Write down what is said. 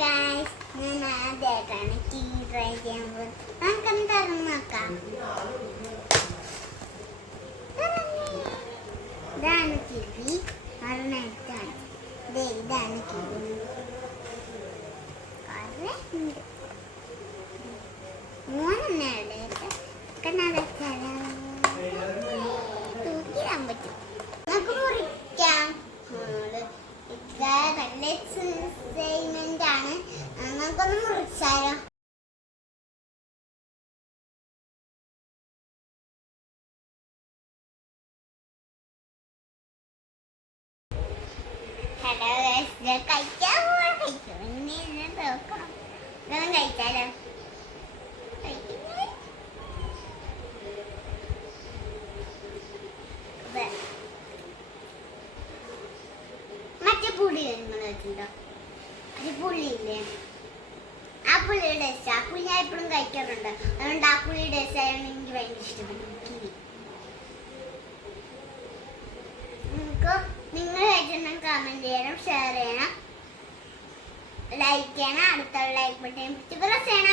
guys, ഞാൻ ആദ്യമായിട്ടാണ് kiwi try ചെയ്യാൻ പോകുന്നത്. നമുക്ക് എന്താണെന്ന് നോക്കാം. ഇതാണ് കിവി, ഒരെണ്ണത്താണ്. ഇതാണ് കിവി. മൂന്നെണ്ണ തൂക്കിടാൻ പറ്റും. നമുക്ക് മുറിക്കാം. നല്ല എക്സൈറ്റ്മെന്റ് ആണ്. നമുക്കൊന്ന് മുറിച്ചാലോ. ഹലോ കഴിക്കാൻ നോക്കണം. ഇതൊന്നും കഴിച്ചാലോ. മറ്റേ പുളി നിങ്ങൾ വെച്ചിട്ടുണ്ടോ? അത് പുള്ളിയില്ലേ, ആ പുള്ളിയുടെ ടേസ്റ്റ്. ആ പുളി ഞാൻ എപ്പോഴും കഴിക്കാറുണ്ട്. അതുകൊണ്ട് ആ പുള്ളിയുടെ ടേസ്റ്റ് ആയതുകൊണ്ട് എനിക്ക് ഭയങ്കര ഇഷ്ടപ്പെട്ടു. കിവി നിങ്ങൾക്ക് നിങ്ങൾ കഴിച്ചിട്ടുണ്ടെങ്കിൽ കമന്റ് ചെയ്യണം, ഷെയർ ചെയ്യണം, ലൈക്ക് ചെയ്യണം. അടുത്തുള്ള ലൈക്ക് ബട്ടൺ പ്രസ് ചെയ്യണം.